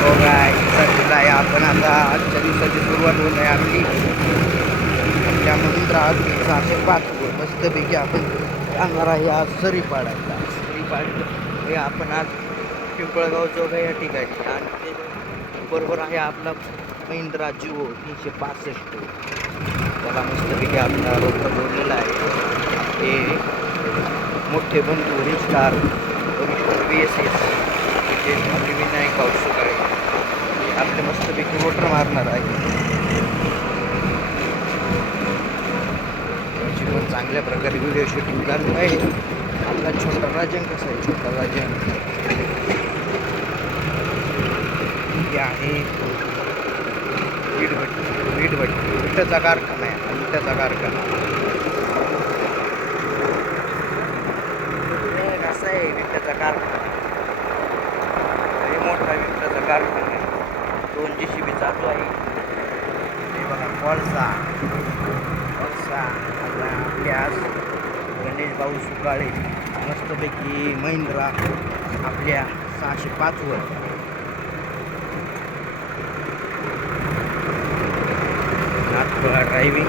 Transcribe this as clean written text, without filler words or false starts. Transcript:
हो काय सध्याला आहे आपण आता आजच्या दिवसाची सुरुवात होत आहे आपली आपल्या मंदिरात 605 मस्तपैकी आपण जाणार आहे आज सरीपाडायला सरीपाड हे आपण आज पिंपळगाव चौक या ठिकाणी आणि ते बरोबर आहे आपला महिंद्रा जिओ 365 त्याला मस्तपैकी आपला रोड जोडलेला आहे हे मोठे बंधू रिस्टार VSS म्हणजे विनायक पाऊस आहे आपले मस्तपैकी मोटर मारणार आहे त्याची पण चांगल्या प्रकारे व्हिडिओ शूटिंग चालू आहे आपला छोटा राजन कसा आहे छोटा राजन हे आहे वीटभट्टी विटाचा कारखाना आहे विटाचा कारखाना कसा आहे विटाचा कारखाना हे मोठा विटाचा कारखाना आहे 2 JCB चालू आहे हे बघा कोळसा आपल्या आज गणेश भाऊ सुकाळे मस्तपैकी महिंद्रा आपल्या 605 वर ड्रायव्हिंग